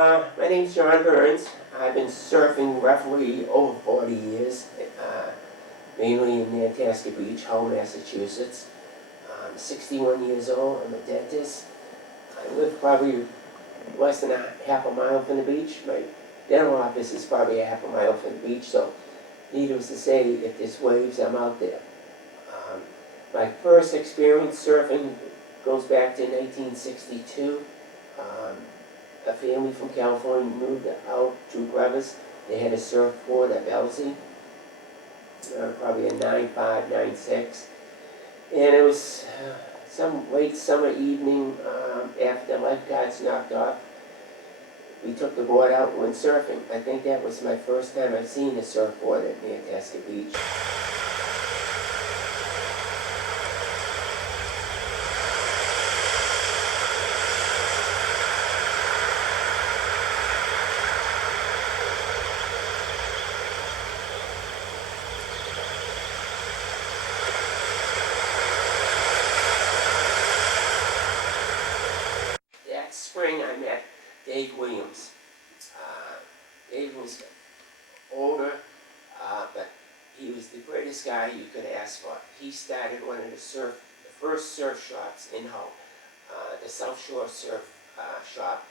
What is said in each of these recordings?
My name's John Burns. I've been surfing roughly over 40 years, mainly in Nantasket Beach, Hull, Massachusetts. I'm 61 years old. I'm a dentist. I live probably less than half a mile from the beach. My dental office is probably a half a mile from the beach, so needless to say, if there's waves, I'm out there. Um, my first experience surfing goes back to 1962. A family from California moved out to Brevis. They had a surfboard at Belsey, probably a 9.5, 9.6. And it was some late summer evening after the lifeguards knocked off. We took the board out and went surfing. I think that was my first time I've seen a surfboard at Nantasket Beach. That spring I met Dave Williams. Dave was older, but he was the greatest guy you could ask for. He started one of the first surf shops in Hull, the South Shore Surf Shop,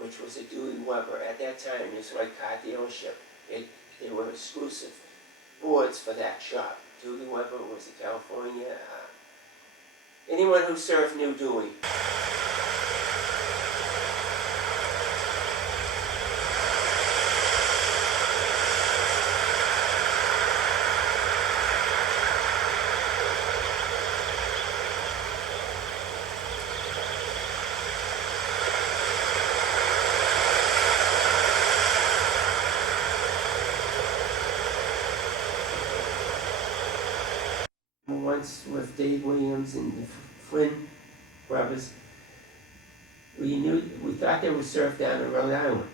which was a Dewey Weber. At that time, it was like car dealership. They were exclusive boards for that shop. Dewey Weber was in California. Anyone who surfed knew Dewey. Once with Dave Williams and the Flynn brothers, we thought there was surf down in Rhode Island.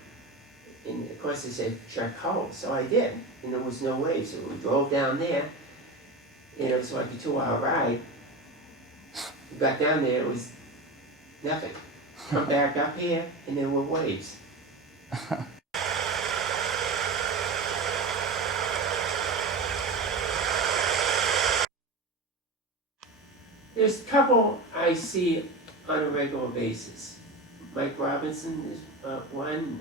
And of course they said, check Hull, so I did. And there was no waves, so we drove down there, and it was like a 2-hour ride. We got down there, it was nothing. Come back up here, and there were waves. There's a couple I see on a regular basis. Mike Robinson is one.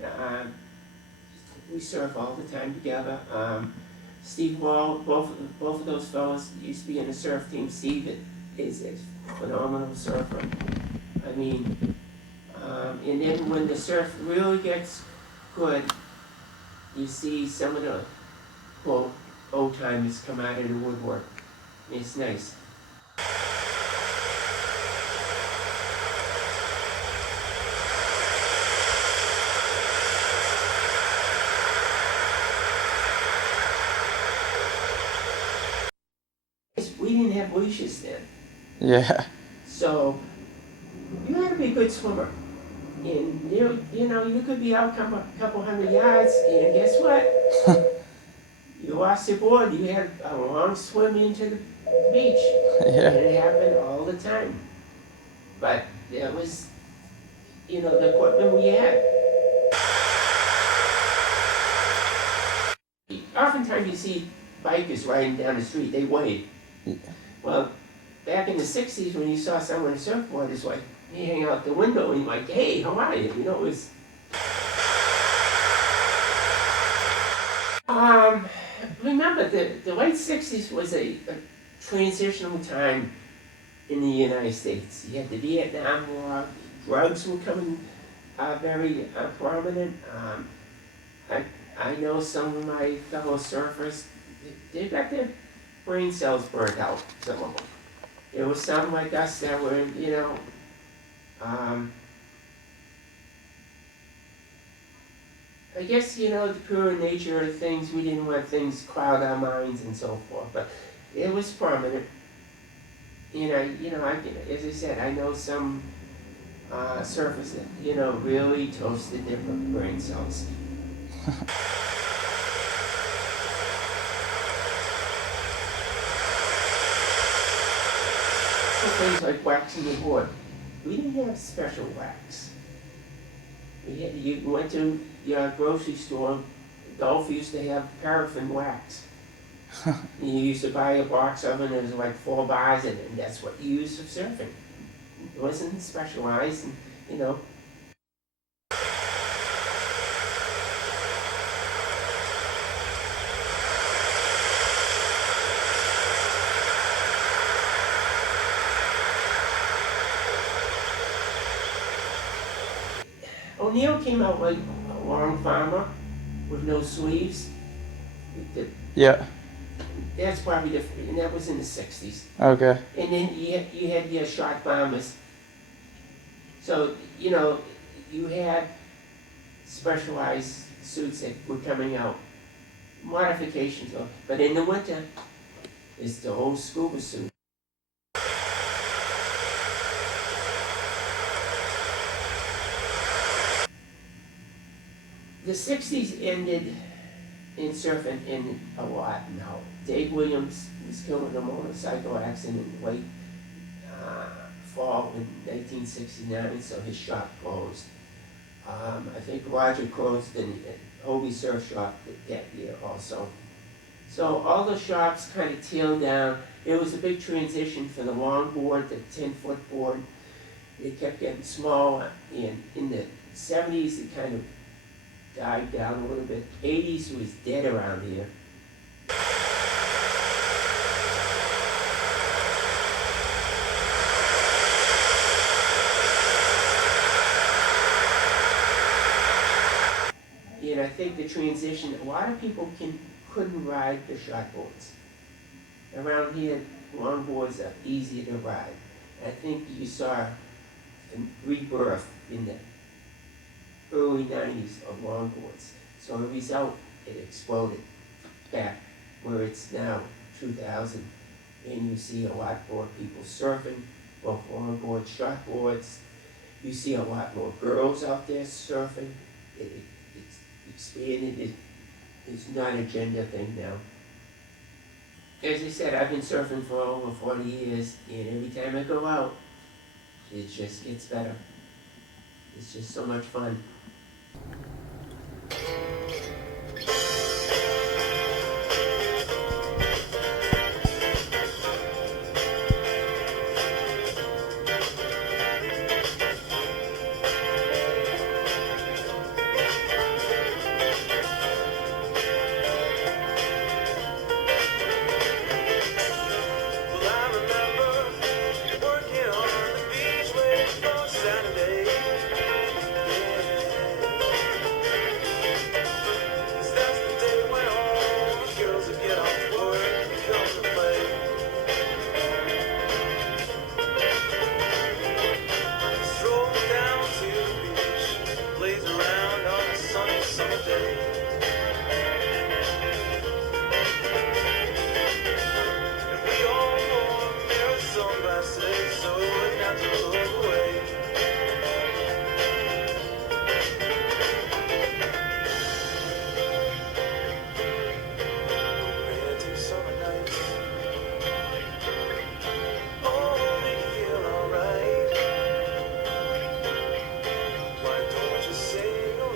We surf all the time together. Steve Wall, both of those fellows used to be in the surf team. Steve is a phenomenal surfer. I mean, and then when the surf really gets good, you see some of the, quote, old timers come out of the woodwork. It's nice. We didn't have leashes then. Yeah. So you had to be a good swimmer. And you could be out a couple hundred yards, and guess what? You lost your board, you had a long swim into the beach. Yeah. And it happened all the time. But that was, the equipment we had. Oftentimes you see bikers riding down the street, they wave. Yeah. Well, back in the 60s when you saw someone on a surfboard, it's like, you hang out the window and you're like, hey, how are you? It was... Remember, the late 60s was a transitional time in the United States. You had the Vietnam War, drugs were coming very prominent. I know some of my fellow surfers, they got their brain cells burnt out, some of them. There was some like us that were, I guess, the pure nature of things, we didn't want things cloud our minds and so forth, but it was prominent. And as I said, I know some surfers that, really toasted their brain cells. Things like waxing the board. We didn't have special wax. You went to your grocery store, Gulf used to have paraffin wax. You used to buy a box of it, and it was like 4 bars, and that's what you used for surfing. It wasn't specialized, and, you know. O'Neill came out like a long farmer with no sleeves. The- Yeah. That's probably the, and that was in the 60s. Okay. And then you had your short bombers. So, you know, you had specialized suits that were coming out, modifications of, but in the winter, it's the whole scuba suit. The 60s ended in surfing in a lot now. Dave Williams was killed in a motorcycle accident in late fall in 1969, so his shop closed. I think Roger closed in Hobie Surf Shop that year also. So all the shops kind of tailed down. It was a big transition for the longboard, the 10-foot board. It kept getting smaller, and in the 70s it kind of died down a little bit. 80s was dead around here. And I think the transition, a lot of people couldn't ride the shotboards. Around here, longboards are easier to ride. I think you saw a rebirth in the early 90s of longboards. So as a result, it exploded back where it's now, 2000. And you see a lot more people surfing, both longboards, shortboards. You see a lot more girls out there surfing. It's expanded. It's not a gender thing now. As I said, I've been surfing for over 40 years, and every time I go out, it just gets better. It's just so much fun.